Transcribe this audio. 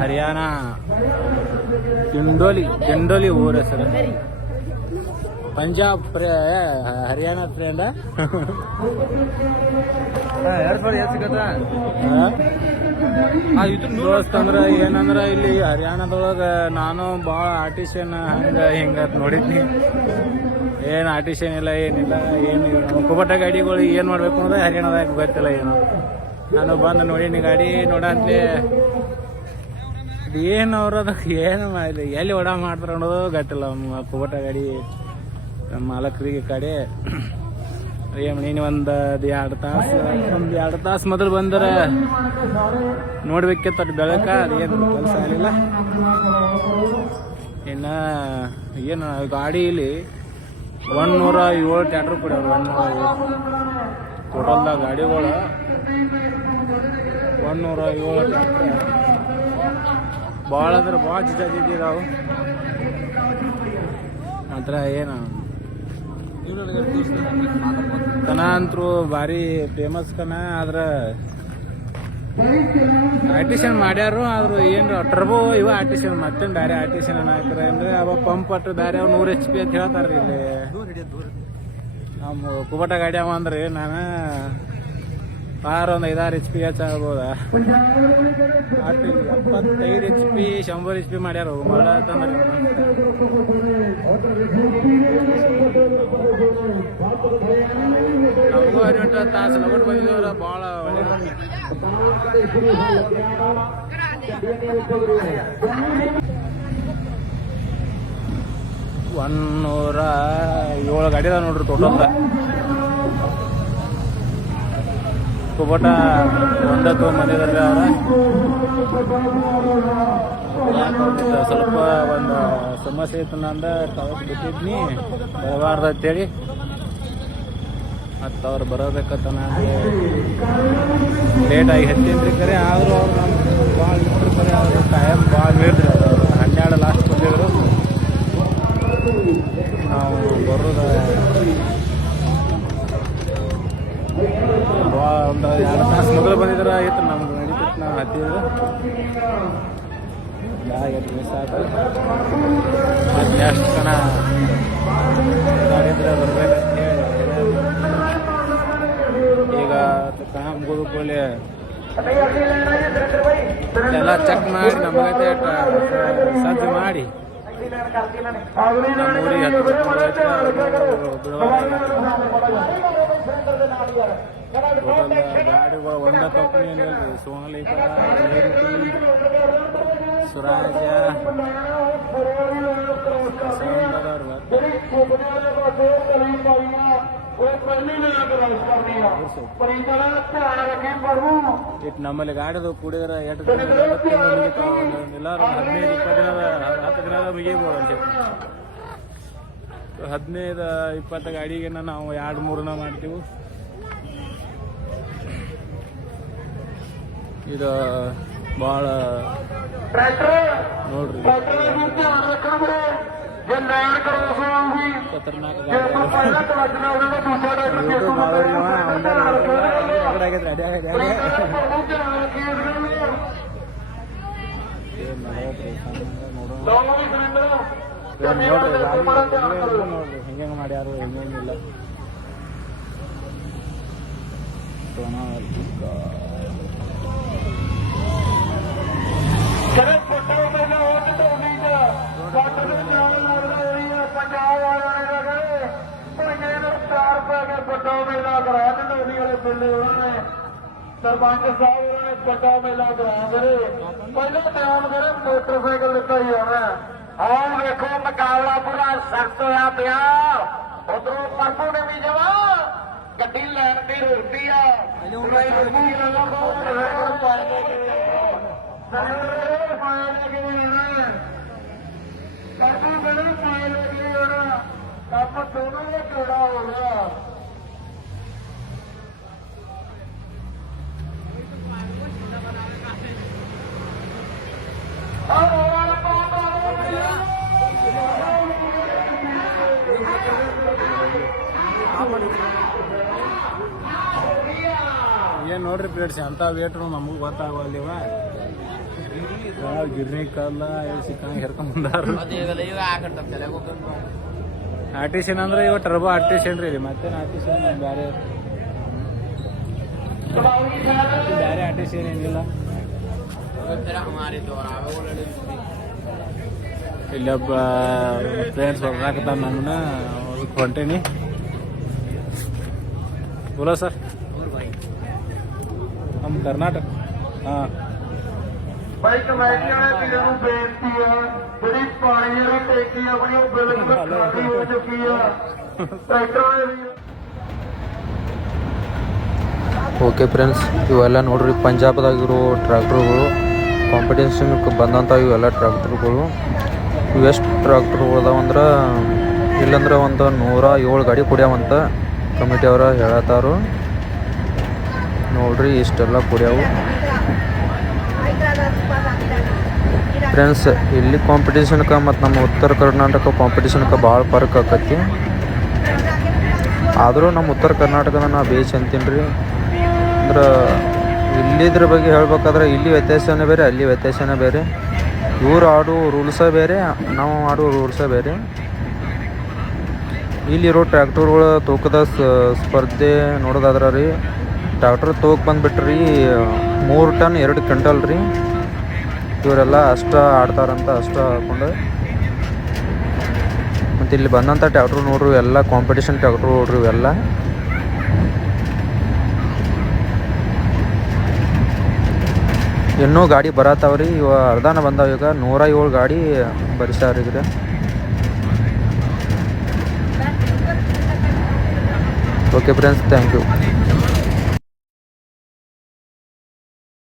ಹರಿಯಾಣ ದಿಂಡೋಲಿ ಊರ ಹೆಸರು. ಪಂಜಾಬ್ ಹರಿಯಾಣ ಫ್ರೆಂಡ ದೋಸ್ತ್ ಅಂದ್ರ ಏನಂದ್ರ ಇಲ್ಲಿ ಹರಿಯಾಣದೊಳಗ ನಾನು ಭಾಳ ಆರ್ಟಿಷಿಯನ್ ಹಿಂಗ ನೋಡಿದ್ನಿ. ಏನು ಆರ್ಟಿಷಿಯನ್ ಇಲ್ಲ, ಏನಿಲ್ಲ, ಏನು ಕುಬಟ ಗಾಡಿಗಳು ಏನು ಮಾಡ್ಬೇಕು ಅಂದ್ರೆ ಹರಿಯಾಣದಾಗ ಗೊತ್ತಿಲ್ಲ ಏನು. ನಾನು ಬಂದು ನೋಡೀನಿ ಗಾಡಿ ನೋಡಂತಲೇ ಏನು ಅವ್ರು ಅದಕ್ಕೆ ಏನು ಎಲ್ಲಿ ಓಡಾ ಮಾಡ್ತಾರೆ ಅನ್ನೋದು ಗೊತ್ತಿಲ್ಲ. ಕುಬಟ ಗಾಡಿ ಮಾಲಕರಿಗೆ ಕಡೆ ನೀನು ಒಂದು 2 ತಾಸು ಮೊದಲು ಬಂದ್ರೆ ನೋಡ್ಬೇಕಿತ್ತು ಅದು ಬೆಳಕ. ಅದೇನು ಕೆಲಸ ಆಗಲಿಲ್ಲ. ಇನ್ನು ಏನು ಗಾಡಿ ಇಲ್ಲಿ 107 ಟ್ಯಾಕ್ಟ್ರ್ ಕೊಡ್ಯಾರ. 107 ಟೋಟಲ್ದಾಗ ಗಾಡಿಗಳು 107 ಟ್ಯಾಕ್ಟ್ರ್. ಭಾಳ ಅಂದ್ರೆ ಭಾಳ ಜಿದ್ದಾವು ಮಾತ್ರ. ಏನು ಕನ ಅಂತರೂ ಭಾರಿ ಫೇಮಸ್ ಕನ. ಆದ್ರೆ ಆರ್ಟಿಷನ್ ಮಾಡ್ಯಾರು. ಆದ್ರೂ ಏನು ಟರ್ಬೋ ಇವ ಆರ್ಟಿಷನ್ ಮತ್ತೇನು ಬೇರೆ ಆರ್ಟಿಷನ್ ಹಾಕ್ತಾರೆ ಅಂದ್ರೆ ಅವ ಪಂಪ್ ಅಟ್ಟು ಬೇರೆ ಅವ್ 100 HP ಅಂತ ಹೇಳ್ತಾರ್ರಿ ಇಲ್ಲಿ. ನಮ್ಮ ಕುಬಟ ಗಾಡಿ ಅವ ಅಂದ್ರೆ ನಾನು ಒಂದು 5-6 HP ಹೆಚ್ಚಾಗ್ಬೋದ. 75 HP 100 HP ಮಾಡ್ಯಾರ. ಮಳ ತಂದ್ರೆ ನಮಗೂ 18 ತಾಸು ಲಗಟ್ ಬಂದಿದ್ದವ್ರ ಭಾಳ ಒಳ್ಳೆ. 107 ಗಾಡಿ ಅದ ನೋಡ್ರಿ ಟೋಟಲ್. ಕುಬಟ ಒಂದೇ ತೊಗೊಂಬಂದಿದ್ದಾರೆ ಅವ್ರ. ಸ್ವಲ್ಪ ಒಂದು ಸಮಸ್ಯೆ ಇತ್ತು ನಂದ ತಗಸ್ ಬಿಟ್ಟಿದ್ನಿ ಬರಬಾರ್ದು ಅಂತೇಳಿ. ಮತ್ತು ಅವ್ರು ಬರೋಬೇಕತ್ತ ನಾನು ಲೇಟಾಗಿ ಹತ್ತೀನಿ ಕರೆ. ಆದರೂ ಅವ್ರು ನಮ್ಮ ಭಾಳ ಇಟ್ಟರು ಕರೆ. ಅವರು ಟೈಮ್ ಭಾಳ ಮೀರಿದ್ರು. ಅವರು 12 ಲಾಸ್ಟ್ ಬಂದಿದ್ರು. ನಾವು ಬರೋದು ಒಂದು 2 ತಾಸು ಮೊದಲು ಬಂದಿದ್ರೆ ಆಯ್ತು. ನಮ್ಗೆ ನಡೀತಿತ್ತು. ನಾವು ಹತ್ತಿದ್ರು 8 ನಿಮಿಷ ಆಯ್ತು. ಮತ್ತು ನೆಕ್ಸ್ಟ್ ಕಣ ಮಾಡಿದ್ರೆ ಬರ್ಬೇಕಂತ ಹೇಳಿ ಈಗ ಕಣ ಮುಗಿದು ಕೂಡಲೇ ಎಲ್ಲ ಚೆಕ್ ಮಾಡಿ ನಮಗೈತೆ ಸಜ್ಜು ಮಾಡಿ ನಮ್ಮೂರಿಗೆ ಗಾಡಿಗಳು ಒಂದೇ ಕಂಪನಿ ಏನಿಲ್ರಿ. ಸೋನಾಲಿಕ, ಸ್ವರಾಜ, ನಮ್ಮಲ್ಲಿ ಗಾಡಿದು ಕೂಡಿದ್ರೆ 8 ದಿನ ಎಲ್ಲರೂ 15-20 ದಿನದ 10 ದಿನದ ಮುಗಿಬೋದು ಅಂತ. 15-20 ಗಾಡಿಗೆ ನಾವು 2-3 ಮಾಡ್ತೀವಿ. ಇದು ಭಾಳ ನೋಡ್ರಿ ಖತರ್ನಾಕ್ ನೋಡ್ರಿ ಹೆಂಗೆ ಮಾಡ್ಯಾರು ಹೆಂಗೇನಿಲ್ಲ. सरपंच साहब उन्होंने बड़ा मेला कराया करे। पहले टाइम करे मोटरसाइकिल दिता ही होना। और देखो मुकाबला पूरा सख्त होया पिया। उधरों परसों ने भी जवा गड्डी लैन की रोकती है। कप दोनों में जोड़ा हो गया। ಏನು ನೋಡ್ರಿ ಪ್ಲೇಟ್ಸ್ ಅಂತ ವೇಟ್ರು ನಮಗೆ ಗೊತ್ತಾಗಲಿವ. ಗಿರ್ನಿ ಕಲ್ಲ ಸಿಕ್ಕಂಗೆ ಹೆರ್ಕೊಂಬಂದಾರು ಆರ್ಟಿಷನ್ ಅಂದ್ರೆ ಇವ ಟರ್ಬೋ ಆರ್ಟಿಷನ್ ರೀ ಮತ್ತೇನು ಆರ್ಟಿಷನ್ ಬೇರೆ ಬೇರೆ ಆರ್ಟಿಷನ್ ಏನಿಲ್ಲ ಇಲ್ಲೊಬ್ಬ ಫ್ರೆಂಡ್ಸ್ ಬರ್ಲಾಕತ್ತ ನಮ್ಮನ್ನ ಹೊಂಟೇನಿ ಬೋಲೋ ಸರ್ ನಮ್ಮ ಕರ್ನಾಟಕ ಹಾಂ ਭਾਈ ਕਮੇਟੀ ਵਾਲੇ ਵੀਰਾਂ ਨੂੰ ਬੇਨਤੀ ਆ ਜਿਹੜੀ ਪਾਣੀ ਵਾਲੀ ਟੈਂਕੀ ਆਪਣੀ ਉਹ ਬਿਲਕੁਲ ਖਾਲੀ ਹੋ ਚੁੱਕੀ ਆ ਟਰੈਕਟਰ ਵਾਲੇ ਵੀਰ ಓಕೆ ಫ್ರೆಂಡ್ಸ್ ಇವೆಲ್ಲ ನೋಡ್ರಿ ಪಂಜಾಬ್ದಾಗಿರೋ ಟ್ರ್ಯಾಕ್ಟರ್ಗಳು ಕಾಂಪಿಟೇಷನ್ಗೆ ಬಂದಂಥ ಇವೆಲ್ಲ ಟ್ರ್ಯಾಕ್ಟರ್ಗಳು ಇವೆಷ್ಟು ಟ್ರ್ಯಾಕ್ಟರ್ಗಳು ಅದಾವಂದ್ರೆ ಇಲ್ಲಂದ್ರೆ ಒಂದು 107 ಗಾಡಿ ಕುಡಿಯಾವಂತ ಕಮಿಟಿಯವರು ಹೇಳತ್ತಾರು ನೋಡ್ರಿ ಇಷ್ಟೆಲ್ಲ ಕುಡಿಯಾವು ಫ್ರೆಂಡ್ಸ್ ಇಲ್ಲಿ ಕಾಂಪಿಟೇಷನ್ಗೆ ಮತ್ತು ನಮ್ಮ ಉತ್ತರ ಕರ್ನಾಟಕ ಕಾಂಪಿಟೇಷನ್ಗೆ ಭಾಳ ಫರ್ಕ್ ಆಕತಿ ಆದರೂ ನಮ್ಮ ಉತ್ತರ ಕರ್ನಾಟಕದ ನಾ ಬೇಸ್ ಅಂತೀನಿ ರೀ ಅಂದ್ರೆ ಇಲ್ಲಿದ್ರ ಬಗ್ಗೆ ಹೇಳ್ಬೇಕಾದ್ರೆ ಇಲ್ಲಿ ವ್ಯತ್ಯಾಸನೇ ಬೇರೆ ಅಲ್ಲಿ ವ್ಯತ್ಯಾಸನೇ ಬೇರೆ ಇವ್ರು ಆಡೋ ರೂಲ್ಸೇ ಬೇರೆ ನಾವು ಆಡೋ ರೂಲ್ಸೇ ಬೇರೆ ಇಲ್ಲಿರೋ ಟ್ರ್ಯಾಕ್ಟರ್ಗಳ ತೂಕದ ಸ್ಪರ್ಧೆ ನೋಡೋದಾದ್ರೆ ರೀ ಟ್ರ್ಯಾಕ್ಟರ್ ತೂಕ ಬಂದುಬಿಟ್ರಿ 3 ಟನ್ 2 ಕ್ವಿಂಟಲ್ ರೀ ಇವರೆಲ್ಲ ಅಷ್ಟ ಆಡ್ತಾರಂತ ಅಷ್ಟ ಹಾಕೊಂಡು ಮತ್ತು ಇಲ್ಲಿ ಬಂದಂಥ ಟ್ರ್ಯಾಕ್ಟ್ರು ನೋಡ್ರಿ ಎಲ್ಲ ಕಾಂಪಿಟೇಷನ್ ಟ್ರ್ಯಾಕ್ಟ್ರು ನೋಡ್ರಿ ಇವೆಲ್ಲ ಇನ್ನೂ ಗಾಡಿ ಬರತ್ತಾವ್ರಿ ಇವ ಅರ್ಧಾನ ಬಂದಾವ ಈಗ 107 ಗಾಡಿ ಬರಿಸ್ಯಾರ ಓಕೆ ಫ್ರೆಂಡ್ಸ್ ಥ್ಯಾಂಕ್ ಯು